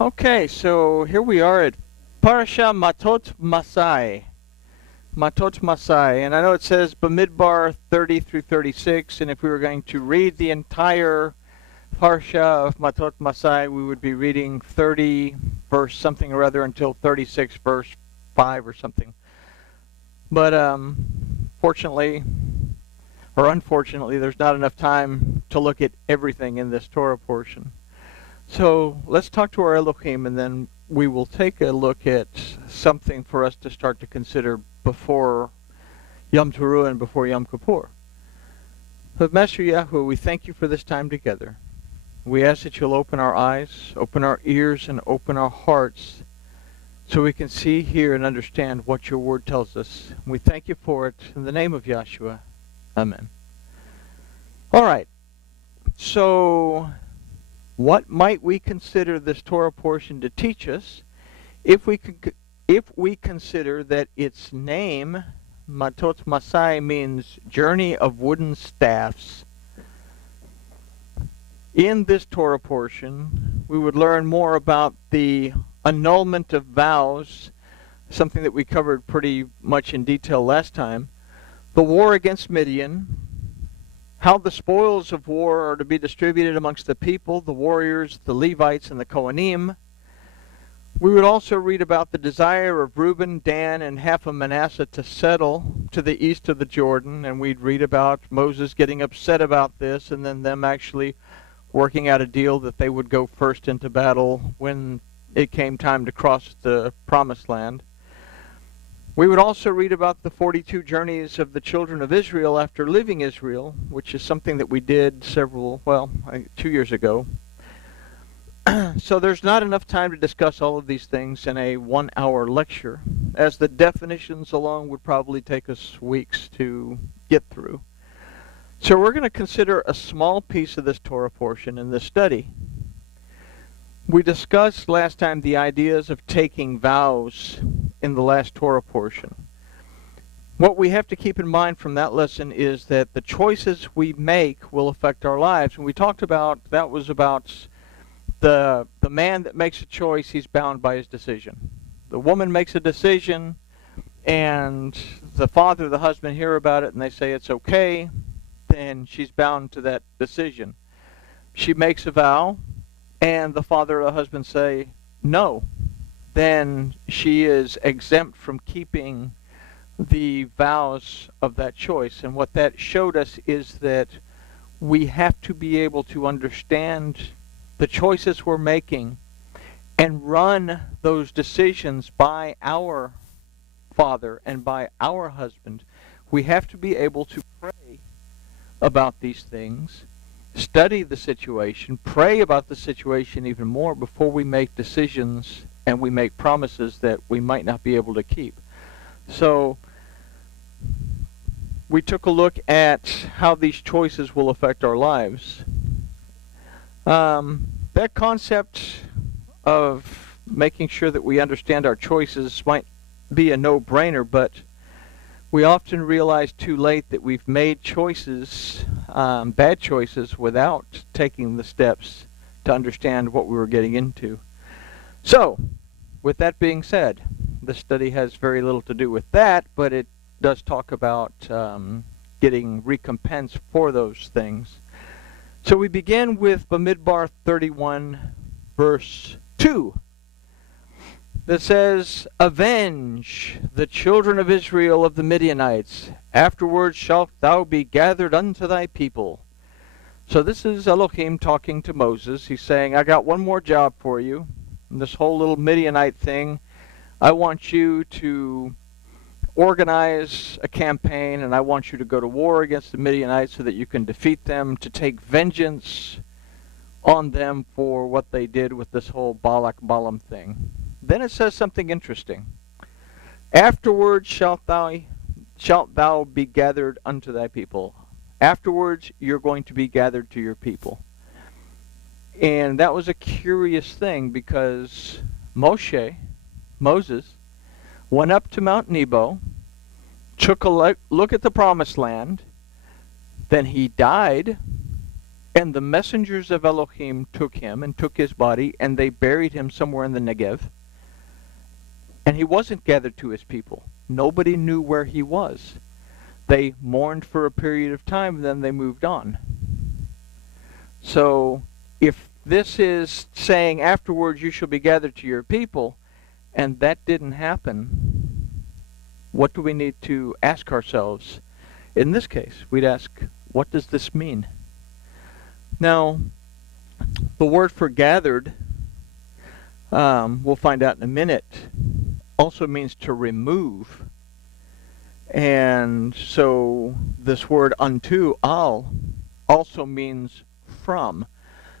Okay, so here we are at Parsha Mattot-Massai. Mattot-Massai, and I know it says Bamidbar 30 through 36, and if we were going to read the entire Parsha of Mattot-Massai, we would be reading 30 verse something or other until 36 verse 5 or something. But fortunately, or unfortunately, there's not enough time to look at everything in this Torah portion. So let's talk to our Elohim, and then we will take a look at something for us to start to consider before Yom Teruah and before Yom Kippur. But Master Yahuwah, we thank you for this time together. We ask that you'll open our eyes, open our ears, and open our hearts so we can see, hear, and understand what your word tells us. We thank you for it in the name of Yahshua. Amen. All right. So what might we consider this Torah portion to teach us if we consider that its name, Mattot-Massai, means journey of wooden staffs? In this Torah portion, we would learn more about the annulment of vows, something that we covered pretty much in detail last time, the war against Midian, how the spoils of war are to be distributed amongst the people, the warriors, the Levites, and the Kohanim. We would also read about the desire of Reuben, Dan, and half of Manasseh to settle to the east of the Jordan, and we'd read about Moses getting upset about this, and then them actually working out a deal that they would go first into battle when it came time to cross the Promised Land. We would also read about the 42 journeys of the children of Israel after leaving Israel, which is something that we did 2 years ago. So there's not enough time to discuss all of these things in a 1-hour lecture, as the definitions alone would probably take us weeks to get through. So we're going to consider a small piece of this Torah portion in this study. We discussed last time the ideas of taking vows in the last Torah portion. What we have to keep in mind from that lesson is that the choices we make will affect our lives. And we talked about, that was about the man that makes a choice, he's bound by his decision. The woman makes a decision, and the father, the husband hear about it, and they say it's okay, then she's bound to that decision. She makes a vow, and the father or the husband say no, then she is exempt from keeping the vows of that choice. And what that showed us is that we have to be able to understand the choices we're making and run those decisions by our father and by our husband. We have to be able to pray about these things, study the situation, pray about the situation even more before we make decisions and we make promises that we might not be able to keep. So we took a look at how these choices will affect our lives. That concept of making sure that we understand our choices might be a no-brainer, but we often realize too late that we've made choices, bad choices, without taking the steps to understand what we were getting into. So, with that being said, the study has very little to do with that, but it does talk about getting recompense for those things. So we begin with Bamidbar 31, verse 2. That says, "Avenge the children of Israel of the Midianites. Afterwards shalt thou be gathered unto thy people." So this is Elohim talking to Moses. He's saying, I got one more job for you. And this whole little Midianite thing, I want you to organize a campaign, and I want you to go to war against the Midianites so that you can defeat them, to take vengeance on them for what they did with this whole Balak-Balaam thing. Then it says something interesting. Afterwards shalt thou be gathered unto thy people. Afterwards, you're going to be gathered to your people. And that was a curious thing, because Moses, went up to Mount Nebo, took a look at the Promised Land, then he died, And the messengers of Elohim took him and took his body, and they buried him somewhere in the Negev. And he wasn't gathered to his people. Nobody knew where he was. They mourned for a period of time, and then they moved on. So if this is saying afterwards you shall be gathered to your people, and that didn't happen, what do we need to ask ourselves? In this case, we'd ask, what does this mean? Now, the word for gathered, we'll find out in a minute, also means to remove. And so this word unto, al, also means from.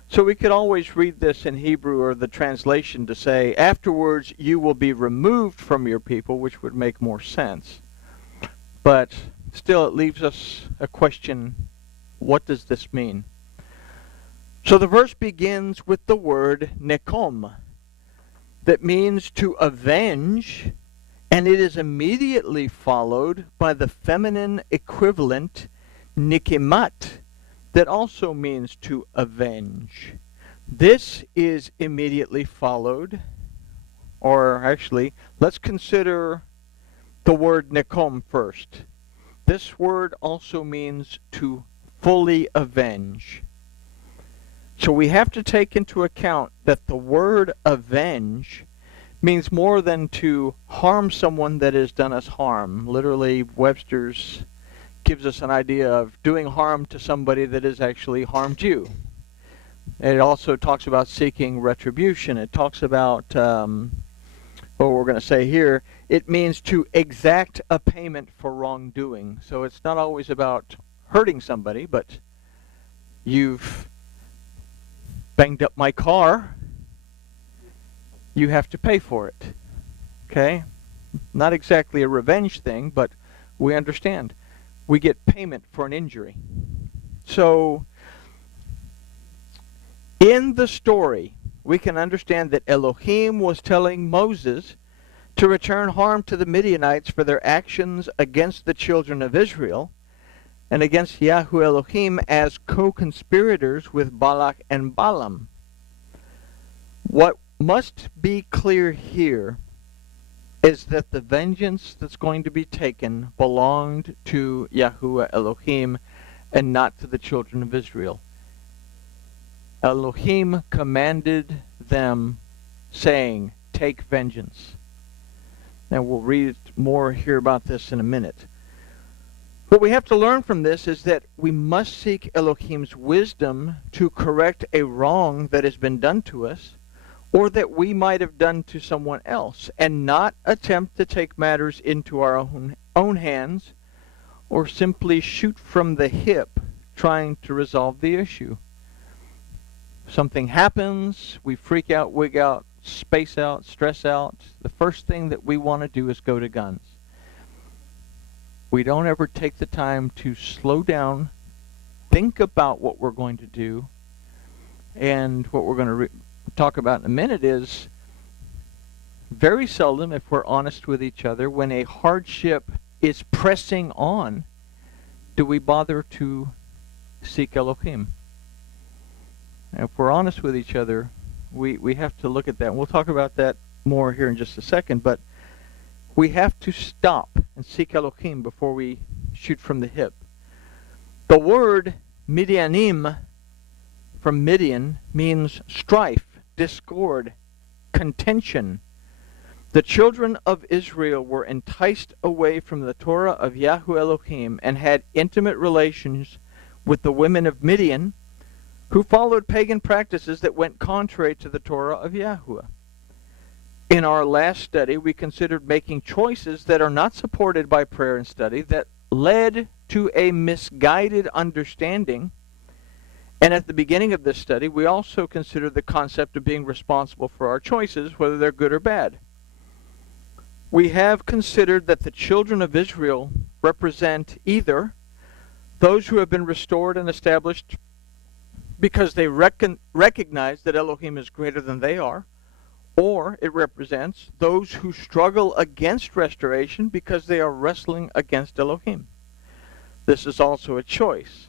So we could always read this in Hebrew or the translation to say, afterwards you will be removed from your people, which would make more sense. But still it leaves us a question, what does this mean? So the verse begins with the word nekom, that means to avenge, and it is immediately followed by the feminine equivalent nikimat, that also means to avenge. This is immediately followed, or actually, let's consider the word nekom first. This word also means to fully avenge. So we have to take into account that the word avenge means more than to harm someone that has done us harm. Literally, Webster's gives us an idea of doing harm to somebody that has actually harmed you. And it also talks about seeking retribution. It talks about, what we're going to say here, it means to exact a payment for wrongdoing. So it's not always about hurting somebody, but you've banged up my car, you have to pay for it. Okay? Not exactly a revenge thing, but we understand. We get payment for an injury. So, in the story, we can understand that Elohim was telling Moses to return harm to the Midianites for their actions against the children of Israel and against Yahweh Elohim as co-conspirators with Balak and Balaam. What must be clear here is that the vengeance that's going to be taken belonged to Yahweh Elohim and not to the children of Israel. Elohim commanded them, saying, take vengeance. Now we'll read more here about this in a minute. What we have to learn from this is that we must seek Elohim's wisdom to correct a wrong that has been done to us, or that we might have done to someone else, and not attempt to take matters into our own hands, or simply shoot from the hip trying to resolve the issue. Something happens, we freak out, wig out, space out, stress out. The first thing that we want to do is go to guns. We don't ever take the time to slow down, think about what we're going to do, and what we're going to talk about in a minute is very seldom, if we're honest with each other, when a hardship is pressing on, do we bother to seek Elohim. If we're honest with each other, we have to look at that. And we'll talk about that more here in just a second, but we have to stop and seek Elohim before we shoot from the hip. The word Midianim from Midian means strife, discord, contention. The children of Israel were enticed away from the Torah of Yahweh Elohim and had intimate relations with the women of Midian, who followed pagan practices that went contrary to the Torah of Yahweh. In our last study, we considered making choices that are not supported by prayer and study that led to a misguided understanding. And at the beginning of this study, we also considered the concept of being responsible for our choices, whether they're good or bad. We have considered that the children of Israel represent either those who have been restored and established because they recognize that Elohim is greater than they are, or it represents those who struggle against restoration because they are wrestling against Elohim. This is also a choice.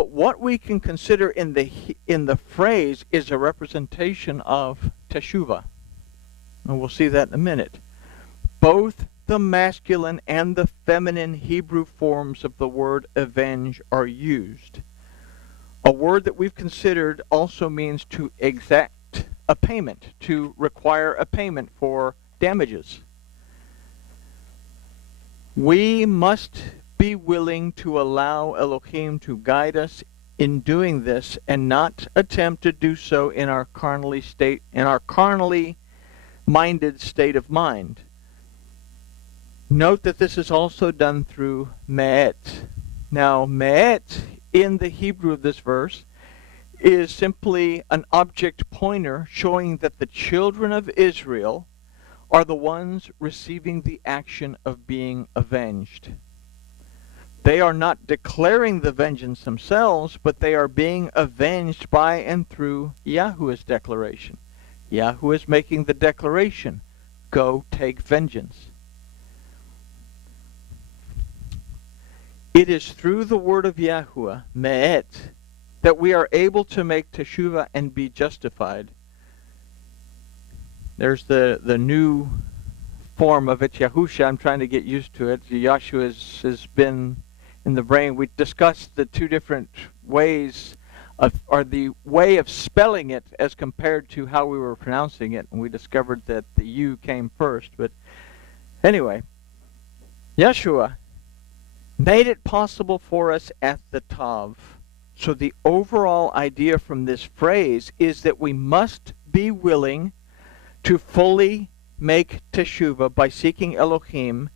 But what we can consider in the phrase is a representation of teshuvah. And we'll see that in a minute. Both the masculine and the feminine Hebrew forms of the word avenge are used. A word that we've considered also means to exact a payment, to require a payment for damages. We must be willing to allow Elohim to guide us in doing this and not attempt to do so in our carnally minded state of mind. Note that this is also done through me'et. Now, me'et in the Hebrew of this verse is simply an object pointer showing that the children of Israel are the ones receiving the action of being avenged. They are not declaring the vengeance themselves, but they are being avenged by and through Yahuwah's declaration. Yahuwah is making the declaration, go take vengeance. It is through the word of Yahuwah, me'et, that we are able to make teshuvah and be justified. There's the new form of it, Yahusha. I'm trying to get used to it. Yahshua has been in the brain. We discussed the two different ways or the way of spelling it as compared to how we were pronouncing it, and we discovered that the U came first. But anyway, Yeshua made it possible for us at the Tav. So the overall idea from this phrase is that we must be willing to fully make teshuvah by seeking Elohim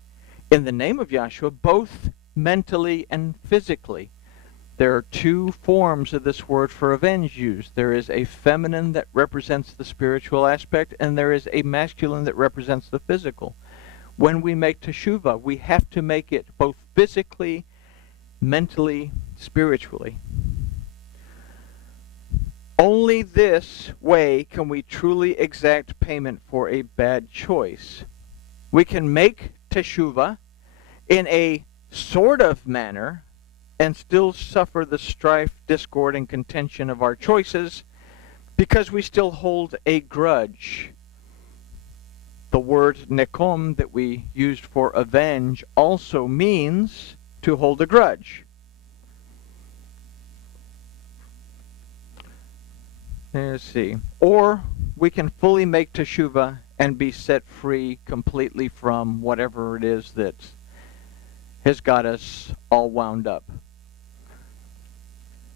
in the name of Yahshua, both mentally and physically. There are two forms of this word for avenge used. There is a feminine that represents the spiritual aspect, and there is a masculine that represents the physical. When we make teshuvah, we have to make it both physically, mentally, spiritually. Only this way can we truly exact payment for a bad choice. We can make teshuvah in a sort of manner and still suffer the strife, discord, and contention of our choices because we still hold a grudge. The word nekom that we used for avenge also means to hold a grudge. Let's see. Or we can fully make teshuvah and be set free completely from whatever it is that has got us all wound up.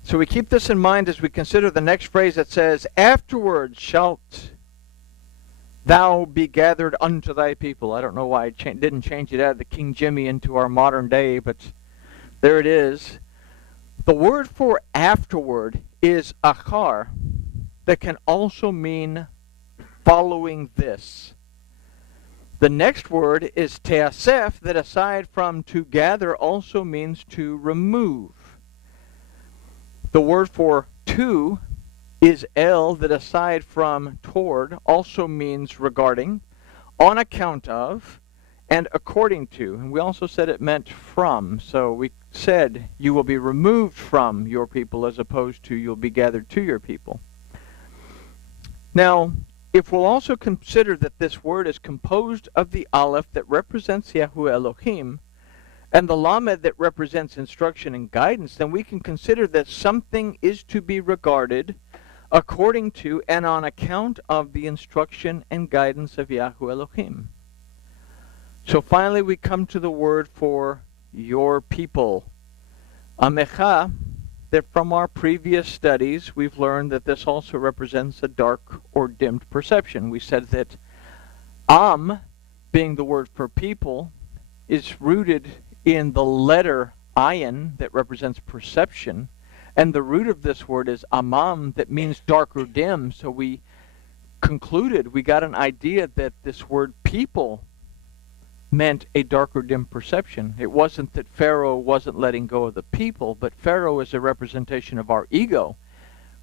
So we keep this in mind as we consider the next phrase that says, afterwards shalt thou be gathered unto thy people. I don't know why I didn't change it out of the King Jimmy into our modern day, but there it is. The word for afterward is achar, that can also mean following this. The next word is teasef, that aside from to gather also means to remove. The word for to is el, that aside from toward also means regarding, on account of, and according to. And we also said it meant from. So we said you will be removed from your people as opposed to you'll be gathered to your people. Now, if we'll also consider that this word is composed of the aleph that represents Yahuwah Elohim and the lamed that represents instruction and guidance, then we can consider that something is to be regarded according to and on account of the instruction and guidance of Yahuwah Elohim. So finally we come to the word for your people, Amecha, that from our previous studies we've learned that this also represents a dark or dimmed perception. We said that Am, being the word for people, is rooted in the letter Ayin that represents perception, and the root of this word is Amam, that means dark or dim. So we concluded, we got an idea that this word people meant a dark or dim perception. It wasn't that Pharaoh wasn't letting go of the people, but Pharaoh is a representation of our ego,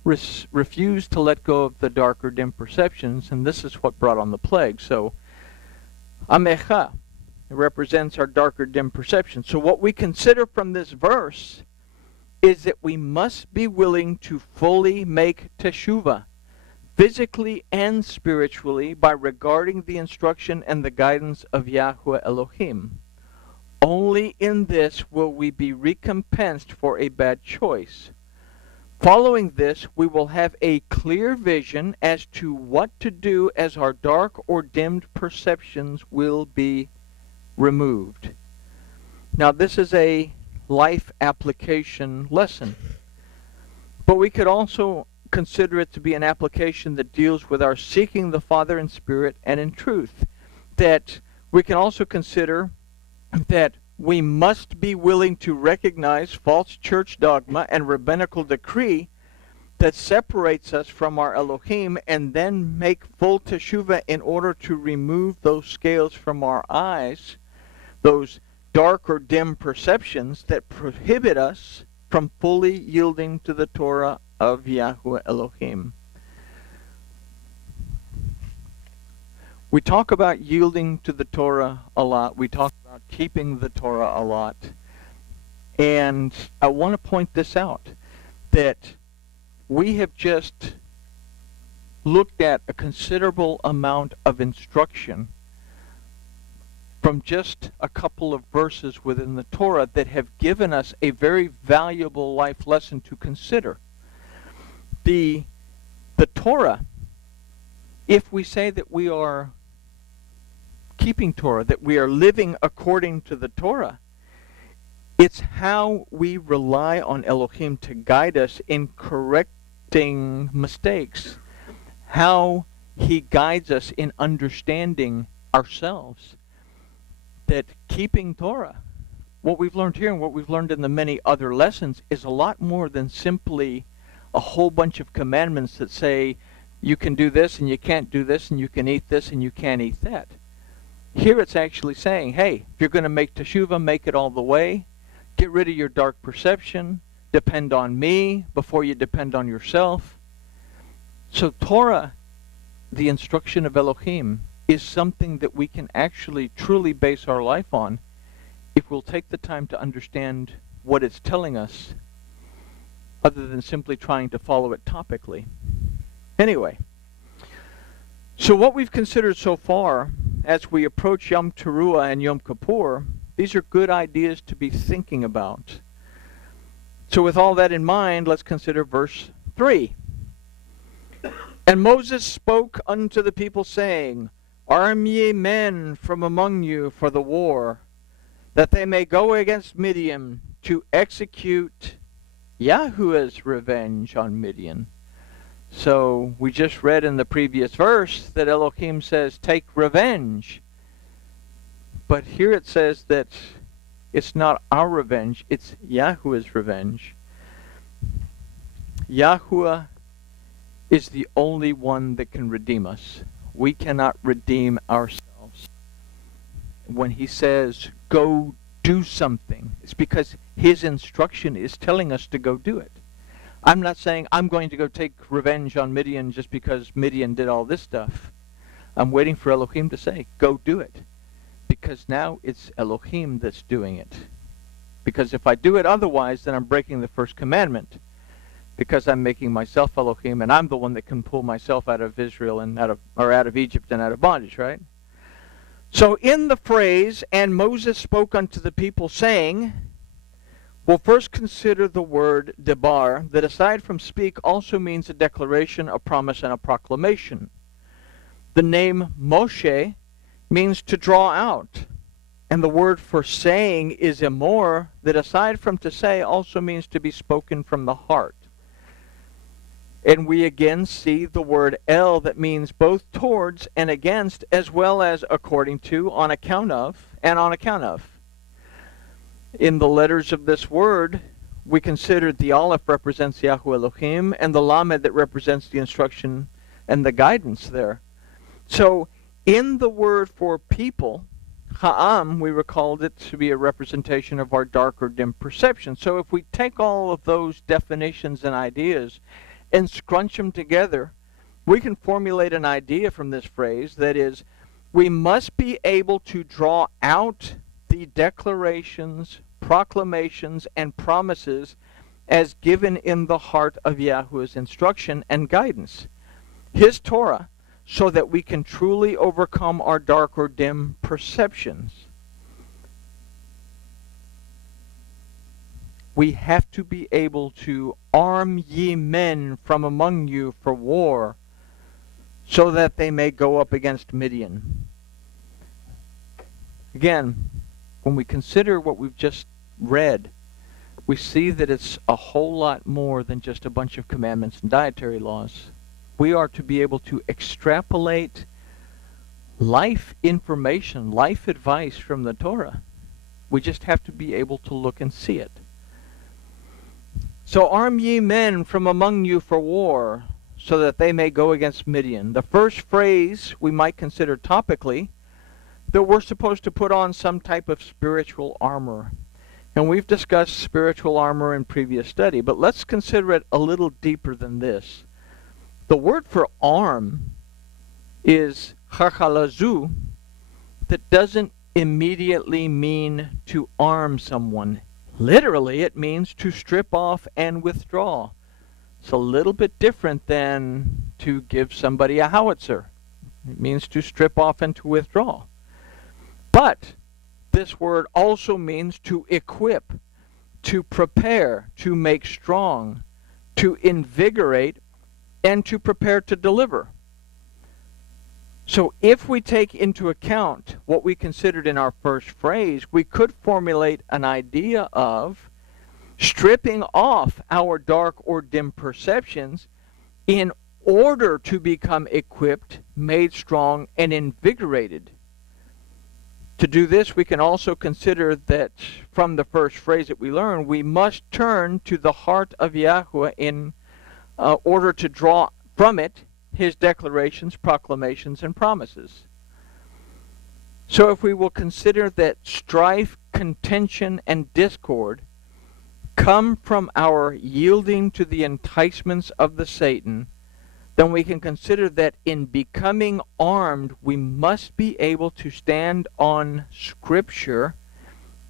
refused to let go of the dark or dim perceptions, and this is what brought on the plague. So Amecha, it represents our dark or dim perception. So what we consider from this verse is that we must be willing to fully make teshuvah, physically and spiritually, by regarding the instruction and the guidance of Yahweh Elohim. Only in this will we be recompensed for a bad choice. Following this, we will have a clear vision as to what to do, as our dark or dimmed perceptions will be removed. Now, this is a life application lesson, but we could also consider it to be an application that deals with our seeking the Father in spirit and in truth. That we can also consider that we must be willing to recognize false church dogma and rabbinical decree that separates us from our Elohim, and then make full teshuvah in order to remove those scales from our eyes, those dark or dim perceptions that prohibit us from fully yielding to the Torah of Yahweh Elohim. We talk about yielding to the Torah a lot. We talk about keeping the Torah a lot. And I want to point this out, that we have just looked at a considerable amount of instruction from just a couple of verses within the Torah that have given us a very valuable life lesson to consider. The Torah, if we say that we are keeping Torah, that we are living according to the Torah, it's how we rely on Elohim to guide us in correcting mistakes, how he guides us in understanding ourselves. That keeping Torah, what we've learned here and what we've learned in the many other lessons, is a lot more than simply a whole bunch of commandments that say you can do this and you can't do this, and you can eat this and you can't eat that. Here it's actually saying, hey, if you're going to make teshuvah, make it all the way. Get rid of your dark perception. Depend on me before you depend on yourself. So Torah, the instruction of Elohim, is something that we can actually truly base our life on if we'll take the time to understand what it's telling us, other than simply trying to follow it topically. Anyway, so what we've considered so far as we approach Yom Teruah and Yom Kippur, these are good ideas to be thinking about. So with all that in mind, let's consider verse 3. And Moses spoke unto the people, saying, Arm ye men from among you for the war, that they may go against Midian to execute Yahuwah's revenge on Midian. So we just read in the previous verse that Elohim says, take revenge. But here it says that it's not our revenge, it's Yahuwah's revenge. Yahuwah is the only one that can redeem us. We cannot redeem ourselves. When he says, go do something, it's because his instruction is telling us to go do it. I'm not saying I'm going to go take revenge on Midian just because Midian did all this stuff. I'm waiting for Elohim to say, go do it. Because now it's Elohim that's doing it. Because if I do it otherwise, then I'm breaking the first commandment. Because I'm making myself Elohim, and I'm the one that can pull myself out of Israel and out of Egypt and out of bondage, right? So in the phrase, and Moses spoke unto the people, saying, we'll first consider the word debar, that aside from speak also means a declaration, a promise, and a proclamation. The name Moshe means to draw out, and the word for saying is emor, that aside from to say also means to be spoken from the heart. And we again see the word el, that means both towards and against, as well as according to, on account of, and on account of. In the letters of this word, we considered the aleph represents Yahweh Elohim, and the lamed that represents the instruction and the guidance there. So in the word for people, ha'am, we recalled it to be a representation of our dark or dim perception. So if we take all of those definitions and ideas and scrunch them together, we can formulate an idea from this phrase, that is, we must be able to draw out the declarations, proclamations, and promises as given in the heart of Yahuwah's instruction and guidance, His Torah, so that we can truly overcome our dark or dim perceptions. We have to be able to arm ye men from among you for war, so that they may go up against Midian. Again, when we consider what we've just read, we see that it's a whole lot more than just a bunch of commandments and dietary laws. We are to be able to extrapolate life information, life advice from the Torah. We just have to be able to look and see it. So arm ye men from among you for war, so that they may go against Midian. The first phrase we might consider topically, that we're supposed to put on some type of spiritual armor. And we've discussed spiritual armor in previous study, but let's consider it a little deeper than this. The word for arm is chachalazu, that doesn't immediately mean to arm someone. Literally, it means to strip off and withdraw. It's a little bit different than to give somebody a howitzer. It means to strip off and to withdraw. But this word also means to equip, to prepare, to make strong, to invigorate, and to prepare to deliver. So if we take into account what we considered in our first phrase, we could formulate an idea of stripping off our dark or dim perceptions in order to become equipped, made strong, and invigorated. To do this, we can also consider that from the first phrase that we learned, we must turn to the heart of Yahuwah in order to draw from it His declarations, proclamations, and promises. So if we will consider that strife, contention, and discord come from our yielding to the enticements of the Satan, then we can consider that in becoming armed, we must be able to stand on Scripture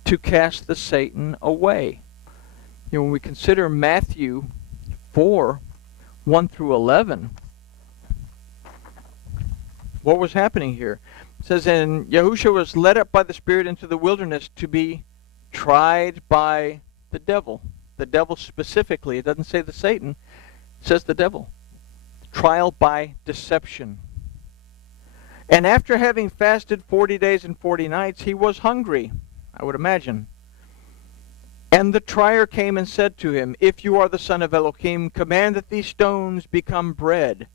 to cast the Satan away. You know, when we consider Matthew 4, 1 through 11, what was happening here? It says, and Yahushua was led up by the Spirit into the wilderness to be tried by the devil. The devil specifically. It doesn't say the Satan. It says the devil. Trial by deception. And after having fasted 40 days and 40 nights, he was hungry, I would imagine. And the trier came and said to him, if you are the Son of Elohim, command that these stones become bread.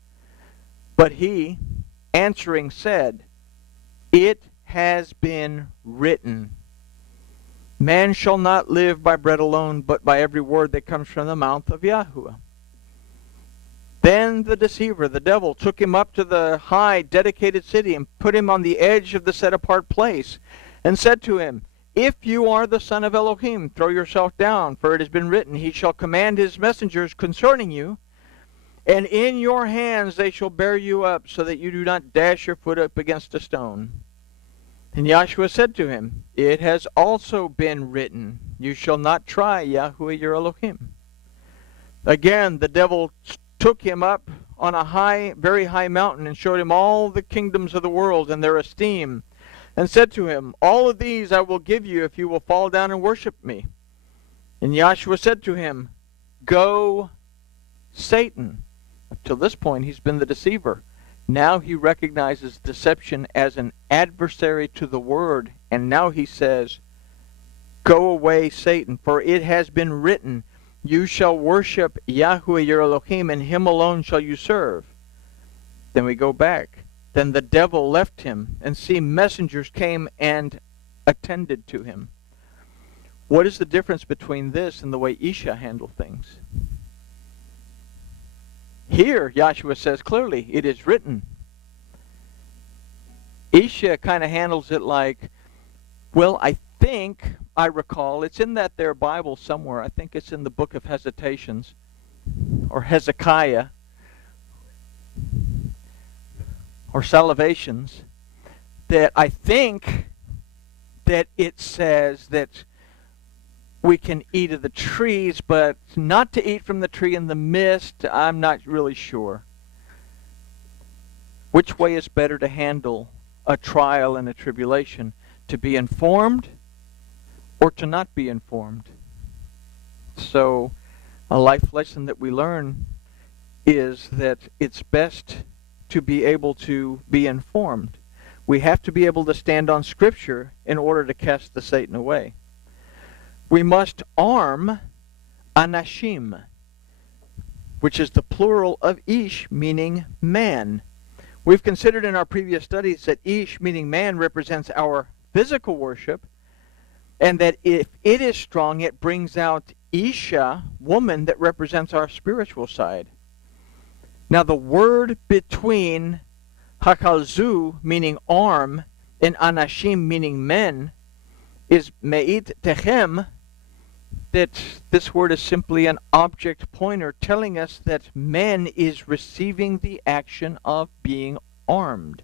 But he, answering, said, it has been written, man shall not live by bread alone, but by every word that comes from the mouth of Yahuwah. Then the deceiver, the devil, took him up to the high, dedicated city and put him on the edge of the set-apart place, and said to him, if you are the Son of Elohim, throw yourself down, for it has been written, he shall command his messengers concerning you, and in your hands they shall bear you up, so that you do not dash your foot up against a stone. And Yahshua said to him, it has also been written, you shall not try Yahuwah your Elohim. Again, the devil took him up on a high, very high mountain, and showed him all the kingdoms of the world and their esteem, and said to him, all of these I will give you if you will fall down and worship me. And Yahshua said to him, go, Satan. Up till this point, he's been the deceiver. Now he recognizes deception as an adversary to the word, and now he says, go away, Satan, for it has been written, you shall worship Yahuwah your Elohim, and him alone shall you serve. Then we go back. Then the devil left him, and see, messengers came and attended to him. What is the difference between this and the way Isha handled things? Here, Yahshua says clearly, it is written. Isha kind of handles it like, well, I think, I recall, it's in that there Bible somewhere. I think it's in the book of Hesitations, or Hezekiah, or Salivations, that I think that it says that we can eat of the trees, but not to eat from the tree in the midst, I'm not really sure. Which way is better to handle a trial and a tribulation? To be informed or to not be informed? So a life lesson that we learn is that it's best to be able to be informed. We have to be able to stand on Scripture in order to cast the Satan away. We must arm anashim, which is the plural of ish, meaning man. We've considered in our previous studies that ish, meaning man, represents our physical worship, and that if it is strong, it brings out isha, woman, that represents our spiritual side. Now the word between hakalzu, meaning arm, and anashim, meaning men, is me'it techem, that this word is simply an object pointer telling us that man is receiving the action of being armed.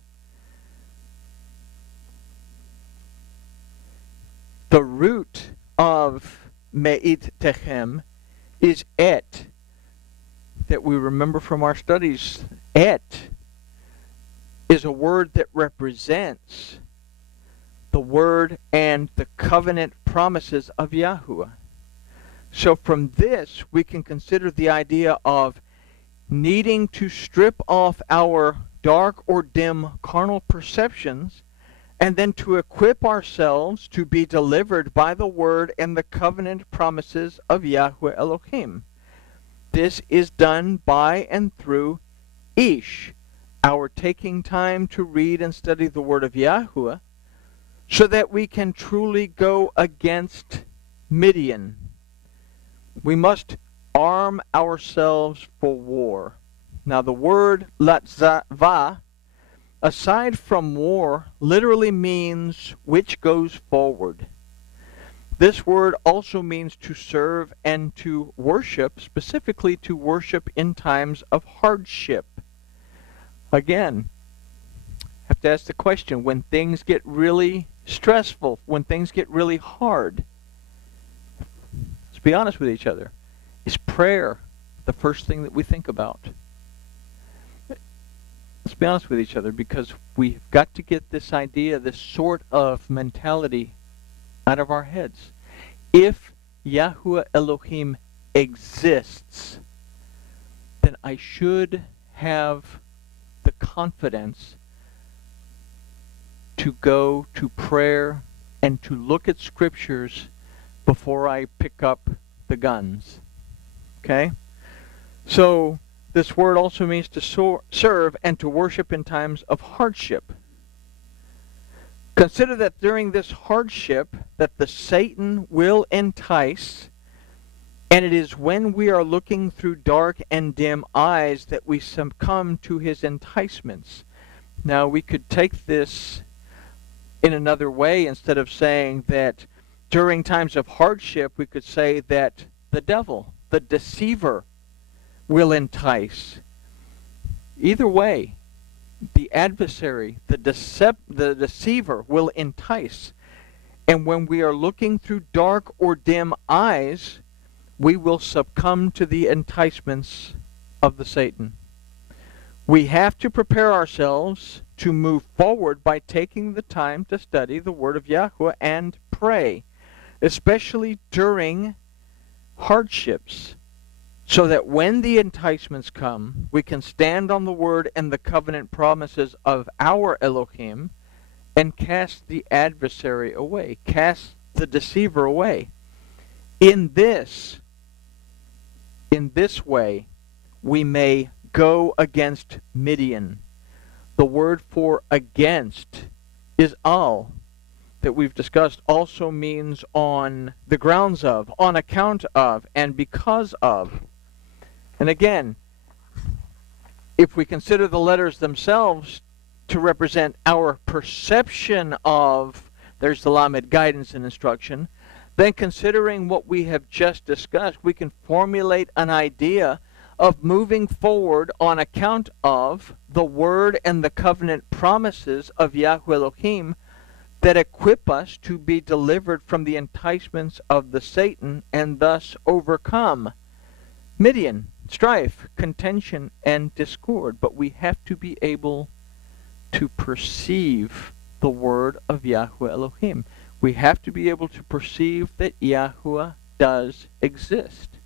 The root of me'it techem is et, that we remember from our studies. Et is a word that represents the word and the covenant promises of Yahuwah. So from this, we can consider the idea of needing to strip off our dark or dim carnal perceptions and then to equip ourselves to be delivered by the word and the covenant promises of Yahweh Elohim. This is done by and through ish, our taking time to read and study the word of Yahuwah, so that we can truly go against Midian. We must arm ourselves for war. Now the word latzava, aside from war, literally means which goes forward. This word also means to serve and to worship, specifically to worship in times of hardship. Again, I have to ask the question, when things get really stressful, when things get really hard, let's be honest with each other, is prayer the first thing that we think about? Let's be honest with each other, because we've got to get this idea, this sort of mentality out of our heads. If Yahuwah Elohim exists, then I should have the confidence to go to prayer and to look at scriptures before I pick up the guns. Okay? So this word also means to serve and to worship in times of hardship. Consider that during this hardship that the Satan will entice, and it is when we are looking through dark and dim eyes that we succumb to his enticements. Now we could take this in another way. Instead of saying that during times of hardship, we could say that the devil, the deceiver, will entice. Either way, the adversary, the deceiver will entice. And when we are looking through dark or dim eyes, we will succumb to the enticements of the Satan. We have to prepare ourselves to move forward by taking the time to study the Word of Yahuwah and pray, especially during hardships, so that when the enticements come, we can stand on the word and the covenant promises of our Elohim and cast the adversary away, cast the deceiver away. In this way, we may go against Midian. The word for against is al, that we've discussed, also means on the grounds of, on account of, and because of. And again, if we consider the letters themselves to represent our perception of, there's the Lamed, guidance and instruction, then considering what we have just discussed, we can formulate an idea of moving forward on account of the word and the covenant promises of Yahweh Elohim that equip us to be delivered from the enticements of the Satan and thus overcome Midian, strife, contention, and discord. But we have to be able to perceive the word of Yahweh Elohim. We have to be able to perceive that Yahuwah does exist.